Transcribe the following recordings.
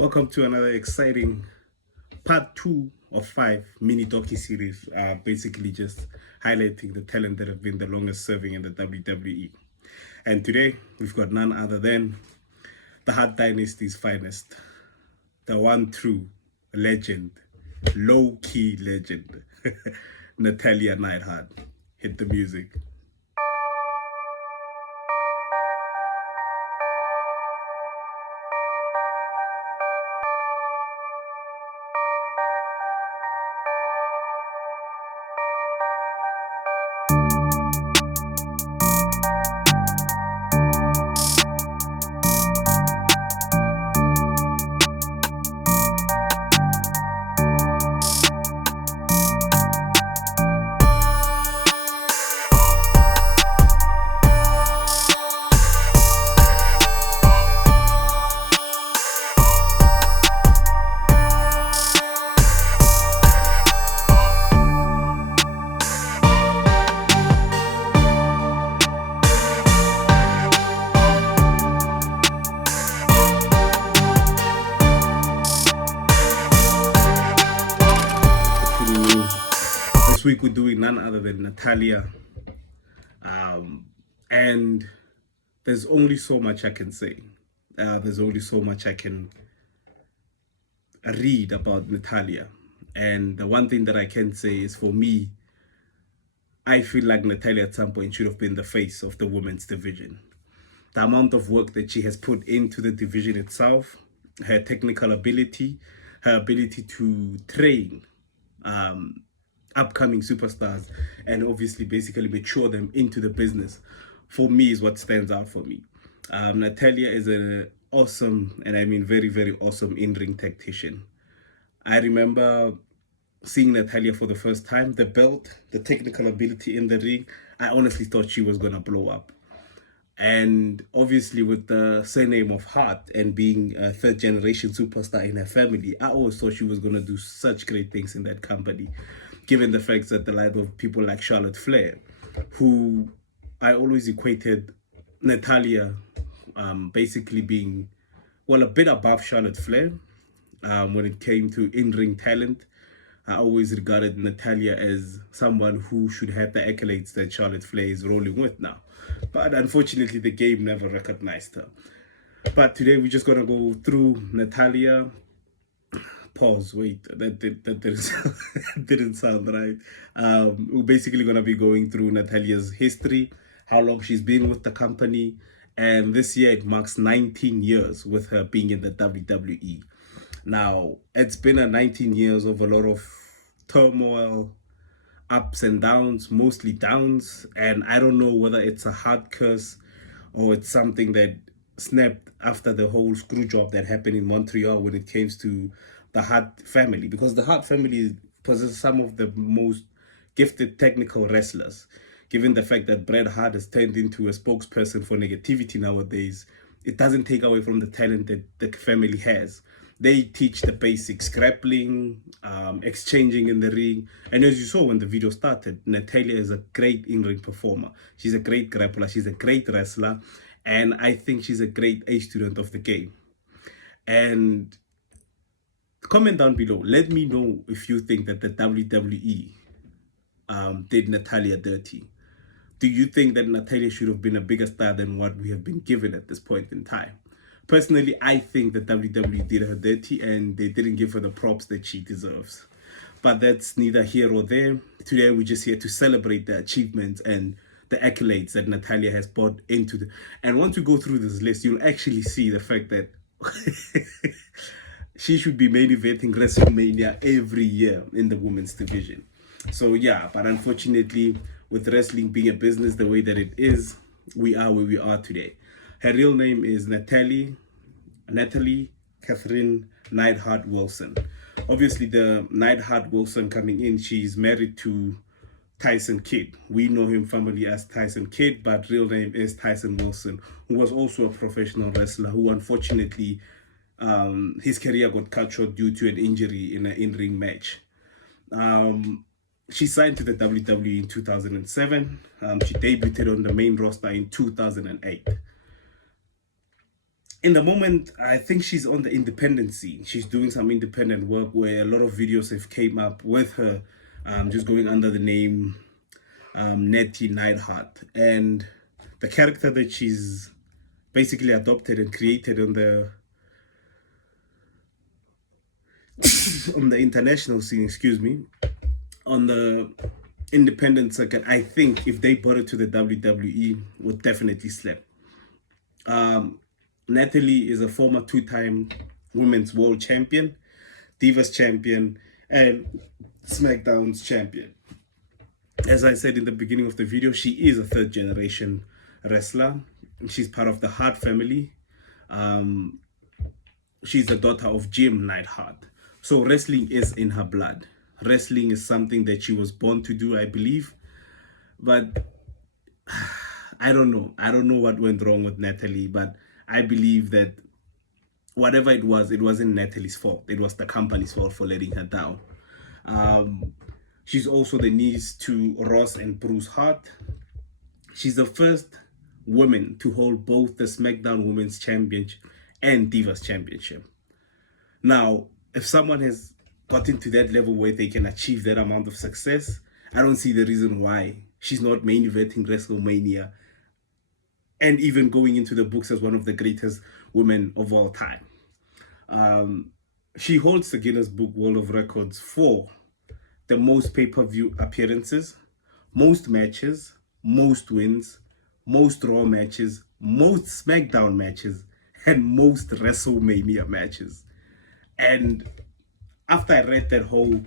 Welcome to another exciting part 2 of 5 mini docu-series, basically just highlighting the talent that have been the longest serving in the WWE. And today, we've got none other than the Hart Dynasty's finest, the one true legend, low-key legend, Natalie Neidhart. Hit the music. This week we're doing none other than Natalia, and there's only so much I can say. There's only so much I can read about Natalia, and the one thing that I can say is, for me, I feel like Natalia at some point should have been the face of the women's division. The amount of work that she has put into the division itself, her technical ability, her ability to train upcoming superstars and obviously basically mature them into the business, for me, is what stands out for me. Natalia is an awesome, and I mean very, very awesome in-ring tactician. I remember seeing Natalia for the first time, the belt, the technical ability in the ring, I honestly thought she was gonna blow up. And obviously with the surname of Hart and being a third generation superstar in her family, I always thought she was going to do such great things in that company, given the fact that the light of people like Charlotte Flair, who I always equated Natalia basically being, well, a bit above Charlotte Flair when it came to in-ring talent. I always regarded Natalia as someone who should have the accolades that Charlotte Flair is rolling with now. But unfortunately, the game never recognized her. But today, we're just going to go through Natalia. Pause, wait, that didn't sound right. We're basically going to be going through Natalia's history, how long she's been with the company, and this year it marks 19 years with her being in the WWE. Now, it's been a 19 years of a lot of turmoil, ups and downs, mostly downs, and I don't know whether it's a hard curse or it's something that snapped after the whole screw job that happened in Montreal when it came to the Hart family, because the Hart family possesses some of the most gifted technical wrestlers. Given the fact that Bret Hart has turned into a spokesperson for negativity nowadays, it doesn't take away from the talent that the family has. They teach the basics, grappling, exchanging in the ring. And as you saw when the video started, Natalia is a great in-ring performer. She's a great grappler. She's a great wrestler. And I think she's a great A student of the game. And comment down below. Let me know if you think that the WWE did Natalia dirty. Do you think that Natalia should have been a bigger star than what we have been given at this point in time? Personally, I think that WWE did her dirty and they didn't give her the props that she deserves. But that's neither here or there. Today, we're just here to celebrate the achievements and the accolades that Natalia has brought into the... And once we go through this list, you'll actually see the fact that she should be main eventing WrestleMania every year in the women's division. So yeah, but unfortunately, with wrestling being a business the way that it is, we are where we are today. Her real name is Natalie Katherine Neidhart-Wilson. Obviously, the Neidhart-Wilson coming in, she's married to Tyson Kidd. We know him family as Tyson Kidd, but real name is Tyson Wilson, who was also a professional wrestler who unfortunately his career got cut short due to an injury in an in-ring match. She signed to the WWE in 2007. She debuted on the main roster in 2008. in the moment, I think she's on the independent scene. She's doing some independent work where a lot of videos have came up with her, just going under the name Natalie Neidhart, and the character that she's basically adopted and created on the international scene, excuse me, on the independent circuit, I think if they brought it to the WWE, would definitely slap. Natalie is a former two-time women's world champion, divas champion, and Smackdown's champion. As I said in the beginning of the video, she is a third generation wrestler. She's part of the Hart family. She's the daughter of Jim Neidhart. So wrestling is in her blood. Wrestling is something that she was born to do, I believe. But I don't know. I don't know what went wrong with Natalie, but I believe that whatever it wasn't Natalie's fault. It was the company's fault for letting her down. She's also the niece to Ross and Bruce Hart. She's the first woman to hold both the Smackdown Women's Championship and Divas Championship. Now, if someone has gotten to that level where they can achieve that amount of success, I don't see the reason why she's not main eventing WrestleMania and even going into the books as one of the greatest women of all time. She holds the Guinness Book World of Records for the most pay-per-view appearances, most matches, most wins, most Raw matches, most Smackdown matches, and most WrestleMania matches. And after I read that whole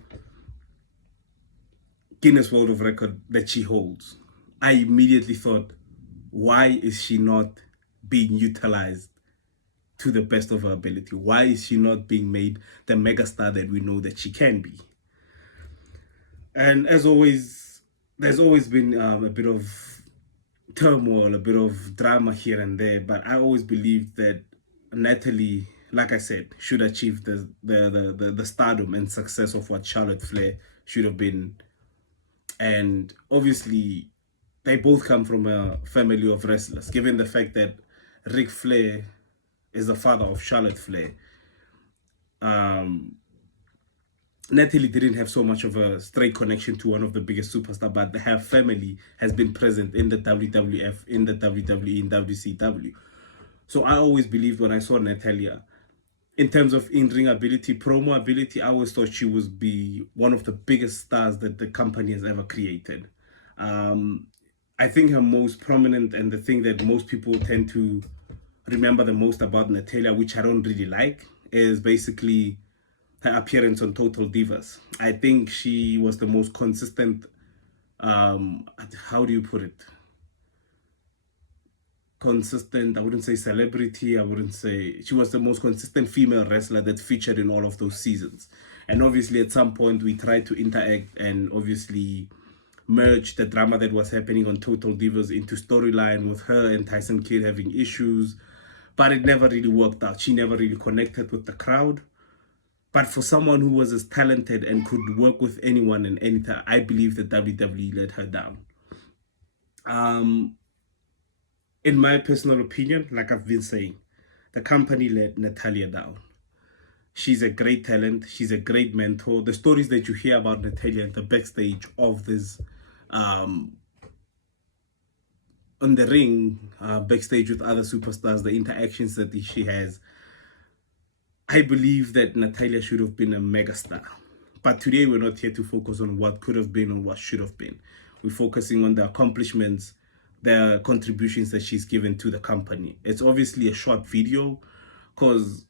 Guinness World of Record that she holds, I immediately thought, why is she not being utilized to the best of her ability? Why is she not being made the megastar that we know that she can be? And as always, there's always been a bit of turmoil, a bit of drama here and there, but I always believed that Natalie, like I said, should achieve the stardom and success of what Charlotte Flair should have been. And obviously, they both come from a family of wrestlers, given the fact that Ric Flair is the father of Charlotte Flair. Natalie didn't have so much of a straight connection to one of the biggest superstars, but her family has been present in the WWF, in the WWE, in WCW. So I always believed when I saw Natalia, in terms of in-ring ability, promo ability, I always thought she would be one of the biggest stars that the company has ever created. I think her most prominent and the thing that most people tend to remember the most about Natalia, which I don't really like, is basically her appearance on Total Divas. I think she was the most consistent, how do you put it? Consistent, I wouldn't say celebrity, I wouldn't say, she was the most consistent female wrestler that featured in all of those seasons. And obviously at some point we tried to interact and obviously merge the drama that was happening on Total Divas into storyline with her and Tyson Kidd having issues, but it never really worked out. She never really connected with the crowd. But for someone who was as talented and could work with anyone and anytime, I believe that WWE let her down. In my personal opinion, like I've been saying, the company let Natalia down. She's a great talent. She's a great mentor. The stories that you hear about Natalia at the backstage of this, on the ring, backstage with other superstars, the interactions that she has, I believe that Natalia should have been a megastar. But today we're not here to focus on what could have been or what should have been. We're focusing on the accomplishments, the contributions that she's given to the company. It's obviously a short video because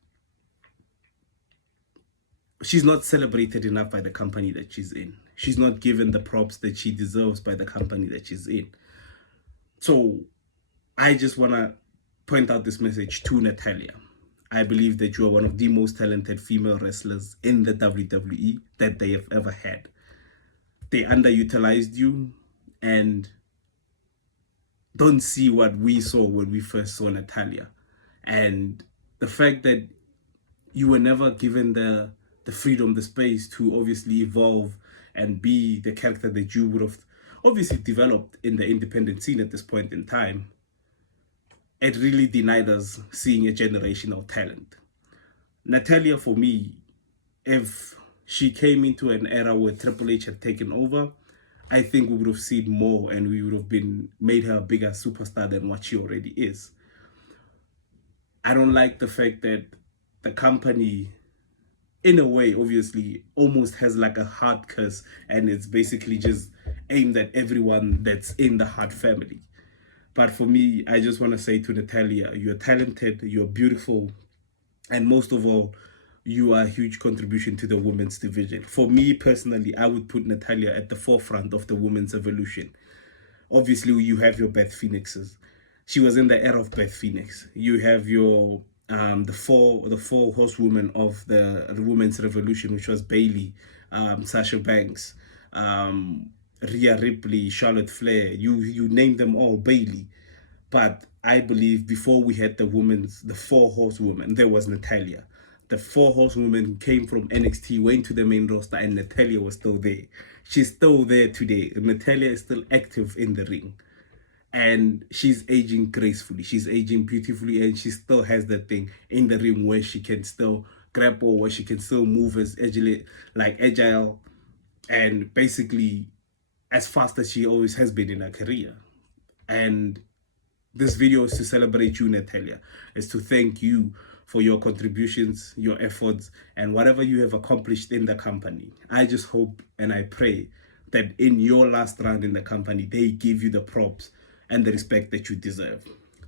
she's not celebrated enough by the company that she's in. She's not given the props that she deserves by the company that she's in. So I just want to point out this message to Natalia. I believe that you are one of the most talented female wrestlers in the WWE that they have ever had. They underutilized you and don't see what we saw when we first saw Natalia. And the fact that you were never given the freedom, the space to obviously evolve and be the character that you would have obviously developed in the independent scene at this point in time. it really denied us seeing a generational talent. Natalia, for me, if she came into an era where Triple H had taken over, I think we would have seen more and we would have made her a bigger superstar than what she already is. I don't like the fact that the company, in a way, obviously, almost has like a Hart curse, and it's basically just aimed at everyone that's in the Hart family. But for me, I just want to say to Natalia, you're talented, you're beautiful, and most of all, you are a huge contribution to the women's division. For me personally, I would put Natalia at the forefront of the women's evolution. Obviously, you have your Beth Phoenixes. She was in the era of Beth Phoenix. You have your the four horsewomen of the women's revolution, which was Bailey, Sasha Banks, Rhea Ripley, Charlotte Flair. You name them all, Bailey. But I believe before we had the four horsewomen, there was Natalia. The four horsewomen came from NXT, went to the main roster, and Natalia was still there. She's still there today. Natalia is still active in the ring. And she's aging gracefully. She's aging beautifully, and she still has that thing in the ring where she can still grapple, where she can still move as agile, and basically as fast as she always has been in her career. And this video is to celebrate you, Natalia. It's to thank you for your contributions, your efforts, and whatever you have accomplished in the company. I just hope and I pray that in your last run in the company, they give you the props and the respect that you deserve.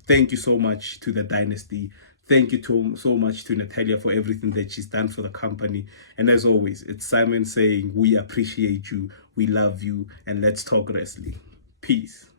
Thank you so much to the Dynasty. Thank you so much to Natalia for everything that she's done for the company. And as always, it's Simon saying, we appreciate you, we love you, and let's talk wrestling. Peace.